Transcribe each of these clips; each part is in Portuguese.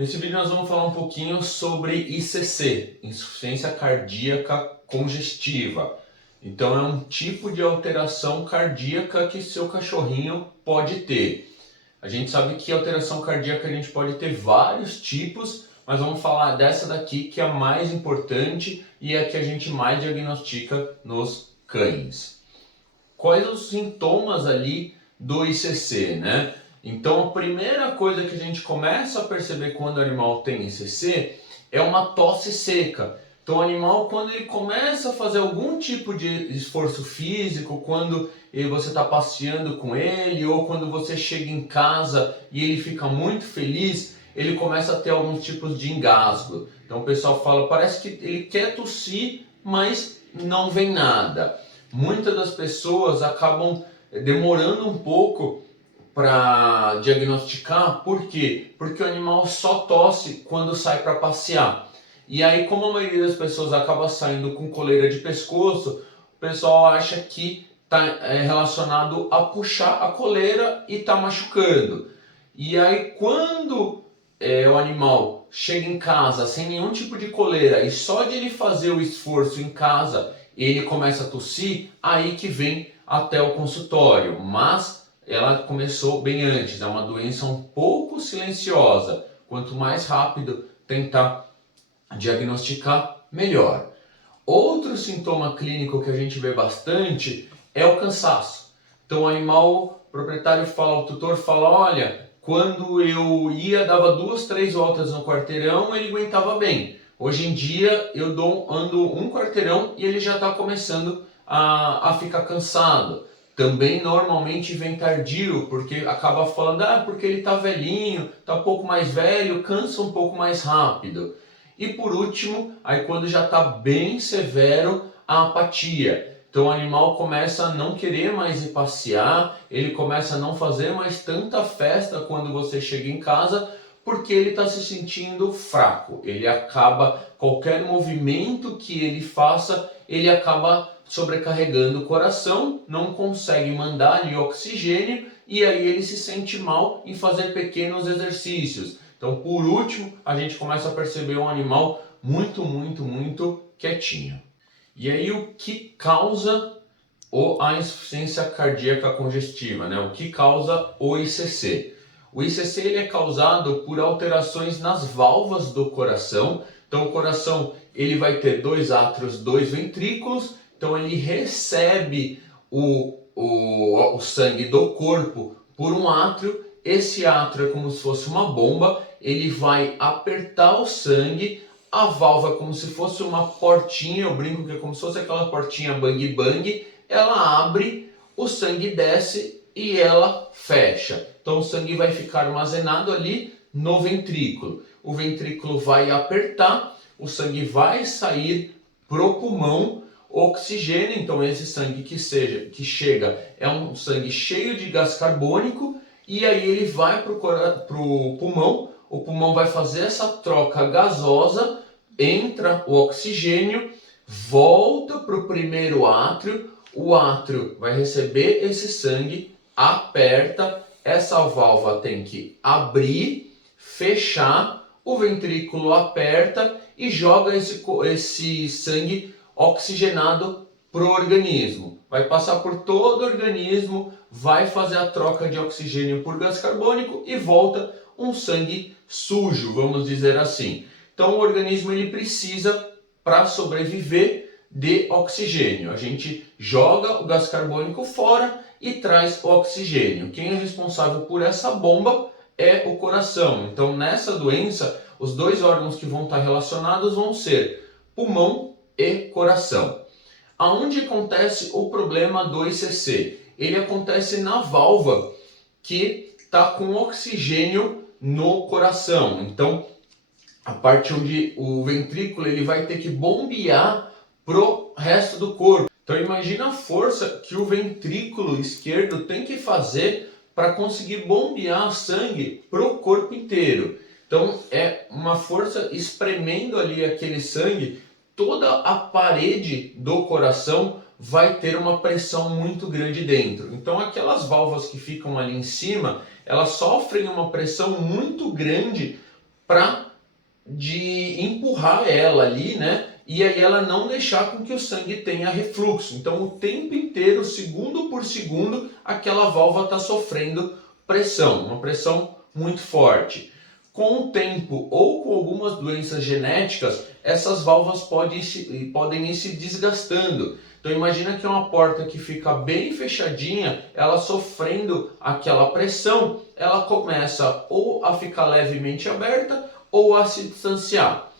Nesse vídeo nós vamos falar um pouquinho sobre ICC, insuficiência cardíaca congestiva. Então é um tipo de alteração cardíaca que seu cachorrinho pode ter. A gente sabe que alteração cardíaca a gente pode ter vários tipos, mas vamos falar dessa daqui que é a mais importante e é a que a gente mais diagnostica nos cães. Quais os sintomas ali do ICC, né? Então a primeira coisa que a gente começa a perceber quando o animal tem ICC é uma tosse seca. Então o animal, quando ele começa a fazer algum tipo de esforço físico, quando você está passeando com ele ou quando você chega em casa e ele fica muito feliz, ele começa a ter alguns tipos de engasgo. Então o pessoal fala, parece que ele quer tossir, mas não vem nada. Muitas das pessoas acabam demorando um pouco para diagnosticar. Por quê? Porque o animal só tosse quando sai para passear. E aí, como a maioria das pessoas acaba saindo com coleira de pescoço, o pessoal acha que está relacionado a puxar a coleira e está machucando. E aí, quando o animal chega em casa sem nenhum tipo de coleira e só de ele fazer o esforço em casa ele começa a tossir, aí que vem até o consultório. Mas ela começou bem antes, é uma doença um pouco silenciosa. Quanto mais rápido tentar diagnosticar, melhor. Outro sintoma clínico que a gente vê bastante é o cansaço. Então o animal, o proprietário fala, o tutor fala, olha, quando eu dava 2, 3 voltas no quarteirão, ele aguentava bem. Hoje em dia eu ando um quarteirão e ele já está começando a ficar cansado. Também normalmente vem tardio, porque acaba falando, porque ele está velhinho, está um pouco mais velho, cansa um pouco mais rápido. E por último, aí quando já está bem severo, a apatia. Então o animal começa a não querer mais ir passear, ele começa a não fazer mais tanta festa quando você chega em casa, porque ele está se sentindo fraco. Ele acaba, qualquer movimento que ele faça, ele acaba sobrecarregando o coração, não consegue mandar ali oxigênio e aí ele se sente mal em fazer pequenos exercícios. Então, por último, a gente começa a perceber um animal muito quietinho. E aí, o que causa a insuficiência cardíaca congestiva, né? O que causa o ICC? O ICC ele é causado por alterações nas válvulas do coração. Então, o coração ele vai ter 2 átrios, 2 ventrículos. Então, ele recebe o sangue do corpo por um átrio. Esse átrio é como se fosse uma bomba, ele vai apertar o sangue, a válvula é como se fosse uma portinha, eu brinco que é como se fosse aquela portinha bang bang, ela abre, o sangue desce e ela fecha. Então o sangue vai ficar armazenado ali no ventrículo. O ventrículo vai apertar, o sangue vai sair pro pulmão, oxigênio, então esse sangue que chega é um sangue cheio de gás carbônico, e aí ele vai para o pulmão, o pulmão vai fazer essa troca gasosa, entra o oxigênio, volta para o primeiro átrio, o átrio vai receber esse sangue, aperta, essa válvula tem que abrir, fechar, o ventrículo aperta e joga esse sangue oxigenado para o organismo. Vai passar por todo o organismo, vai fazer a troca de oxigênio por gás carbônico e volta um sangue sujo, vamos dizer assim. Então o organismo ele precisa, para sobreviver, de oxigênio. A gente joga o gás carbônico fora e traz o oxigênio. Quem é responsável por essa bomba é o coração. Então nessa doença, os 2 órgãos que vão estar relacionados vão ser pulmão e coração. Aonde acontece o problema do ICC? Ele acontece na válvula que está com oxigênio no coração. Então, a parte onde o ventrículo ele vai ter que bombear pro resto do corpo. Então, imagina a força que o ventrículo esquerdo tem que fazer para conseguir bombear sangue pro corpo inteiro. Então, é uma força espremendo ali aquele sangue. Toda a parede do coração vai ter uma pressão muito grande dentro. Então aquelas válvulas que ficam ali em cima, elas sofrem uma pressão muito grande de empurrar ela ali, né? E aí ela não deixar com que o sangue tenha refluxo. Então o tempo inteiro, segundo por segundo, aquela válvula está sofrendo pressão, uma pressão muito forte. Com o tempo ou com algumas doenças genéticas, essas válvulas podem ir se desgastando. Então imagina que é uma porta que fica bem fechadinha, ela sofrendo aquela pressão, ela começa ou a ficar levemente aberta ou a se distanciar.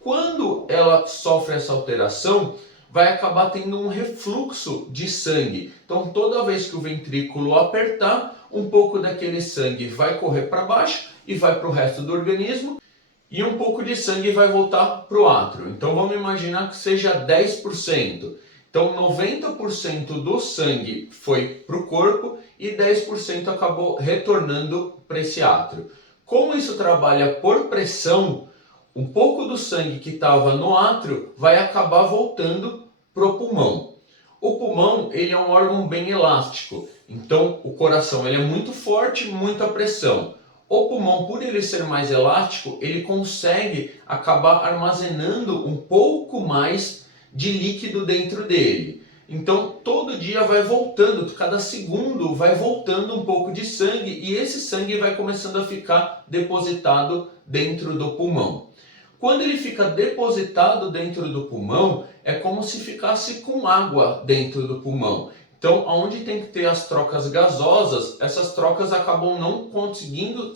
Quando ela sofre essa alteração, vai acabar tendo um refluxo de sangue. Então toda vez que o ventrículo apertar, um pouco daquele sangue vai correr para baixo e vai para o resto do organismo, e um pouco de sangue vai voltar para o átrio. Então vamos imaginar que seja 10%. Então 90% do sangue foi para o corpo e 10% acabou retornando para esse átrio. Como isso trabalha por pressão, um pouco do sangue que estava no átrio vai acabar voltando para o pulmão. O pulmão ele é um órgão bem elástico, então o coração ele é muito forte, muita pressão. O pulmão, por ele ser mais elástico, ele consegue acabar armazenando um pouco mais de líquido dentro dele. Então todo dia vai voltando, cada segundo vai voltando um pouco de sangue e esse sangue vai começando a ficar depositado dentro do pulmão. Quando ele fica depositado dentro do pulmão, é como se ficasse com água dentro do pulmão. Então, onde tem que ter as trocas gasosas, essas trocas acabam não conseguindo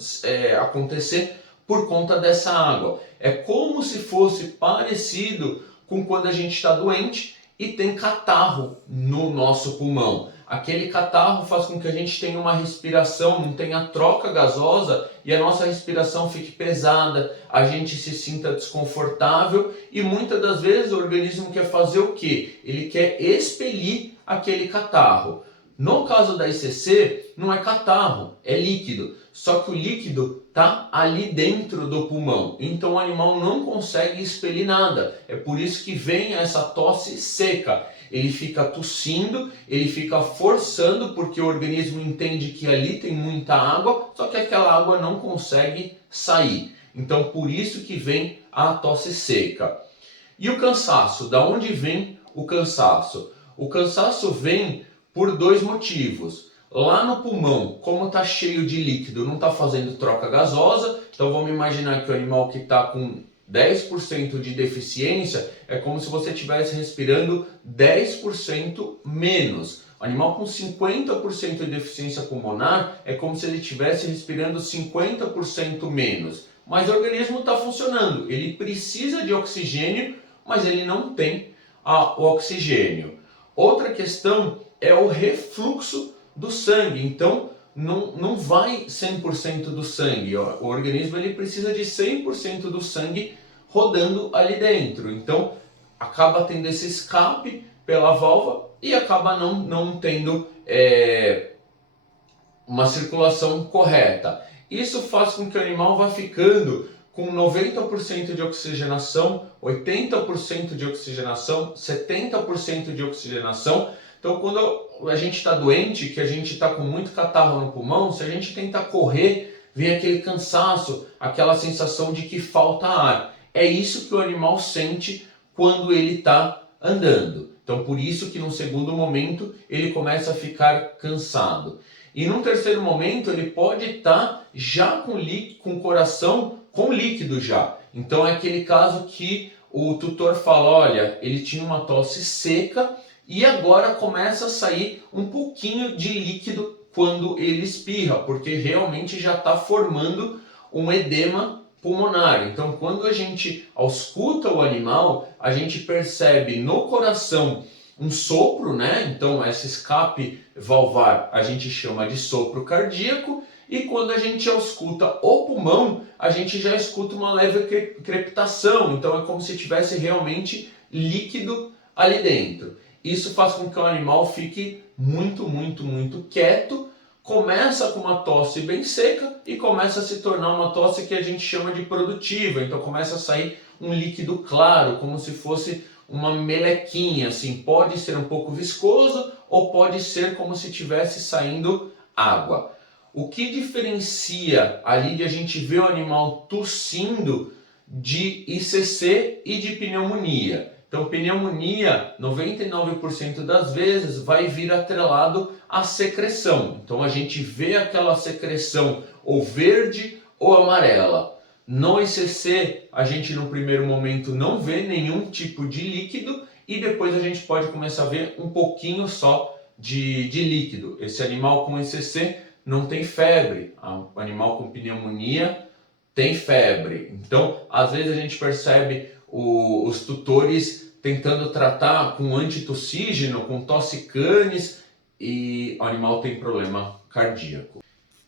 acontecer por conta dessa água. É como se fosse parecido com quando a gente está doente e tem catarro no nosso pulmão. Aquele catarro faz com que a gente tenha uma respiração, não tenha troca gasosa e a nossa respiração fique pesada, a gente se sinta desconfortável e muitas das vezes o organismo quer fazer o quê? Ele quer expelir aquele catarro. No caso da ICC, não é catarro, é líquido. Só que o líquido está ali dentro do pulmão. Então o animal não consegue expelir nada. É por isso que vem essa tosse seca. Ele fica tossindo, ele fica forçando porque o organismo entende que ali tem muita água, só que aquela água não consegue sair. Então por isso que vem a tosse seca. E o cansaço? Da onde vem o cansaço? O cansaço vem por dois motivos. Lá no pulmão, como está cheio de líquido, não está fazendo troca gasosa, então vamos imaginar que o animal que está com 10% de deficiência é como se você estivesse respirando 10% menos. O animal com 50% de deficiência pulmonar é como se ele estivesse respirando 50% menos. Mas o organismo está funcionando, ele precisa de oxigênio, mas ele não tem o oxigênio. Outra questão é o refluxo do sangue, então não vai 100% do sangue, o organismo ele precisa de 100% do sangue rodando ali dentro, então acaba tendo esse escape pela válvula e acaba não tendo uma circulação correta. Isso faz com que o animal vá ficando com 90% de oxigenação, 80% de oxigenação, 70% de oxigenação. Então quando a gente está doente, que a gente está com muito catarro no pulmão, se a gente tenta correr, vem aquele cansaço, aquela sensação de que falta ar. É isso que o animal sente quando ele está andando. Então por isso que no segundo momento ele começa a ficar cansado. E num terceiro momento ele pode estar já com o coração com líquido já. Então é aquele caso que o tutor fala, olha, ele tinha uma tosse seca e agora começa a sair um pouquinho de líquido quando ele espirra, porque realmente já está formando um edema pulmonar. Então quando a gente ausculta o animal, a gente percebe no coração um sopro, né? Então esse escape valvar a gente chama de sopro cardíaco, e quando a gente ausculta o pulmão, a gente já escuta uma leve crepitação, então é como se tivesse realmente líquido ali dentro. Isso faz com que o animal fique muito quieto, começa com uma tosse bem seca e começa a se tornar uma tosse que a gente chama de produtiva, então começa a sair um líquido claro, como se fosse uma melequinha, assim, pode ser um pouco viscoso ou pode ser como se estivesse saindo água. O que diferencia ali de a gente ver o animal tossindo de ICC e de pneumonia? Então, pneumonia, 99% das vezes, vai vir atrelado à secreção. Então, a gente vê aquela secreção ou verde ou amarela. No ICC, a gente no primeiro momento não vê nenhum tipo de líquido e depois a gente pode começar a ver um pouquinho só de líquido. Esse animal com ICC não tem febre, o animal com pneumonia tem febre. Então, às vezes a gente percebe os tutores tentando tratar com antitussígeno, com tossicanes, e o animal tem problema cardíaco.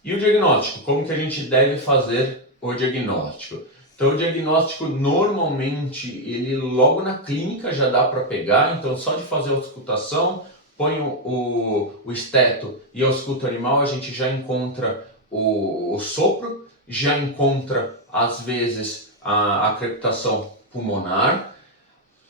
E o diagnóstico? Como que a gente deve fazer o diagnóstico? Então, o diagnóstico normalmente, ele logo na clínica já dá para pegar, então só de fazer a auscultação, põe o esteto e ausculta o animal, a gente já encontra o sopro, já encontra às vezes a crepitação pulmonar.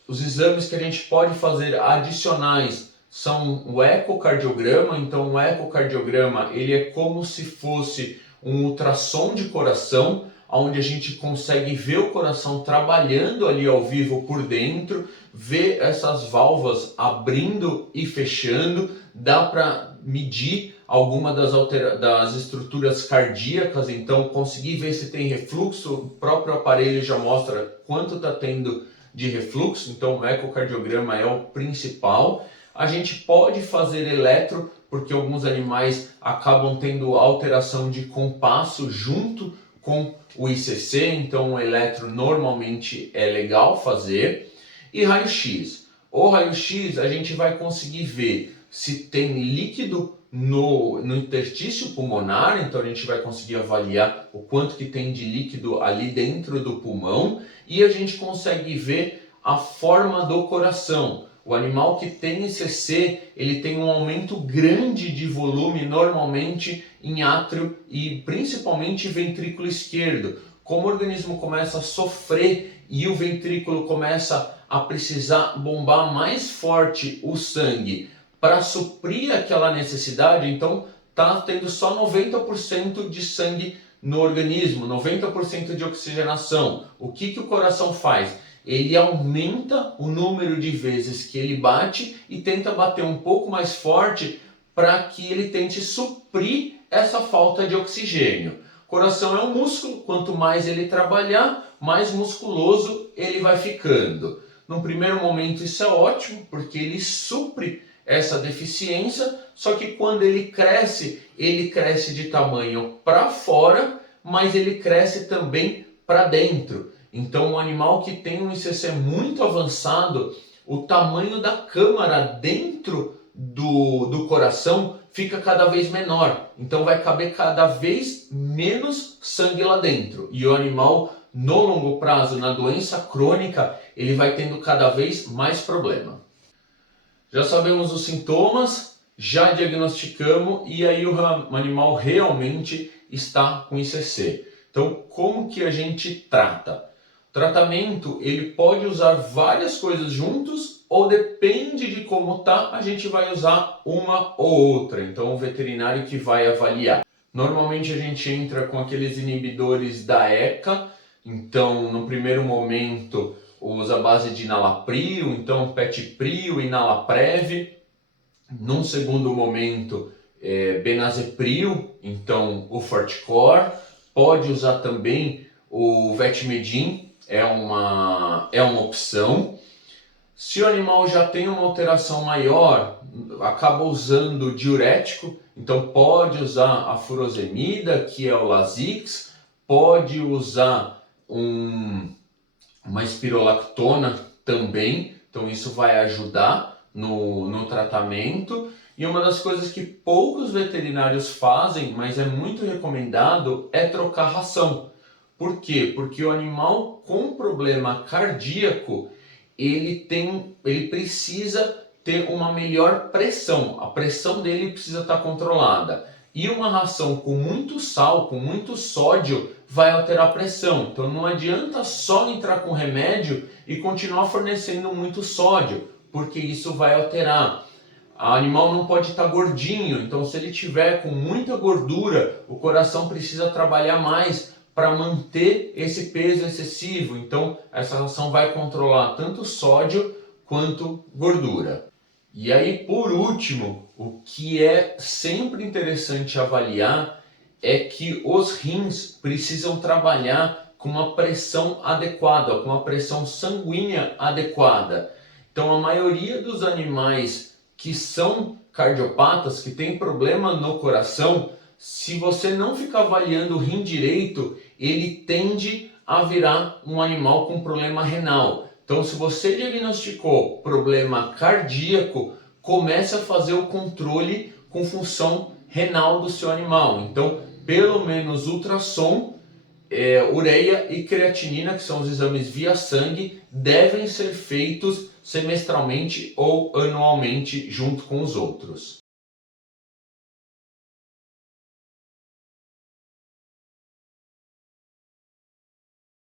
Os exames que a gente pode fazer adicionais são o ecocardiograma. Então, o ecocardiograma ele é como se fosse um ultrassom de coração, onde a gente consegue ver o coração trabalhando ali ao vivo por dentro, ver essas válvulas abrindo e fechando, dá para medir alguma das estruturas cardíacas, então conseguir ver se tem refluxo, o próprio aparelho já mostra quanto está tendo de refluxo, então o ecocardiograma é o principal. A gente pode fazer eletro, porque alguns animais acabam tendo alteração de compasso junto com o ICC, então o eletro normalmente é legal fazer. E raio-x. O raio-x a gente vai conseguir ver se tem líquido no interstício pulmonar, então a gente vai conseguir avaliar o quanto que tem de líquido ali dentro do pulmão, e a gente consegue ver a forma do coração. O animal que tem ICC, ele tem um aumento grande de volume normalmente em átrio e principalmente ventrículo esquerdo. Como o organismo começa a sofrer e o ventrículo começa a precisar bombar mais forte o sangue para suprir aquela necessidade, então está tendo só 90% de sangue no organismo, 90% de oxigenação. O que o coração faz? Ele aumenta o número de vezes que ele bate e tenta bater um pouco mais forte para que ele tente suprir essa falta de oxigênio. Coração é um músculo, quanto mais ele trabalhar, mais musculoso ele vai ficando. No primeiro momento isso é ótimo, porque ele supre essa deficiência, só que quando ele cresce de tamanho para fora, mas ele cresce também para dentro. Então, um animal que tem um ICC muito avançado, o tamanho da câmara dentro do coração fica cada vez menor. Então, vai caber cada vez menos sangue lá dentro. E o animal, no longo prazo, na doença crônica, ele vai tendo cada vez mais problema. Já sabemos os sintomas, já diagnosticamos e aí o animal realmente está com ICC. Então, como que a gente trata? O tratamento, ele pode usar várias coisas juntos ou depende de como tá, a gente vai usar uma ou outra. Então, o veterinário que vai avaliar. Normalmente a gente entra com aqueles inibidores da ECA. Então, no primeiro momento, usa a base de enalapril, então petipril, enalaprev. Num segundo momento, benazepril, então o Forticor. Pode usar também o Vetmedin, é uma opção. Se o animal já tem uma alteração maior, acaba usando diurético, então pode usar a furosemida, que é o Lasix, pode usar uma espirolactona também, então isso vai ajudar no tratamento. E uma das coisas que poucos veterinários fazem, mas é muito recomendado, é trocar ração. Por quê? Porque o animal com problema cardíaco, ele precisa ter uma melhor pressão. A pressão dele precisa estar controlada. E uma ração com muito sal, com muito sódio, vai alterar a pressão. Então não adianta só entrar com remédio e continuar fornecendo muito sódio, porque isso vai alterar. O animal não pode estar gordinho, então se ele tiver com muita gordura, o coração precisa trabalhar mais para manter esse peso excessivo. Então essa ração vai controlar tanto sódio quanto gordura. E aí, por último, o que é sempre interessante avaliar é que os rins precisam trabalhar com uma pressão adequada, com uma pressão sanguínea adequada. Então a maioria dos animais que são cardiopatas, que tem problema no coração, se você não ficar avaliando o rim direito, ele tende a virar um animal com problema renal. Então, se você diagnosticou problema cardíaco, comece a fazer o controle com função renal do seu animal. Então, pelo menos ultrassom, ureia e creatinina, que são os exames via sangue, devem ser feitos semestralmente ou anualmente junto com os outros.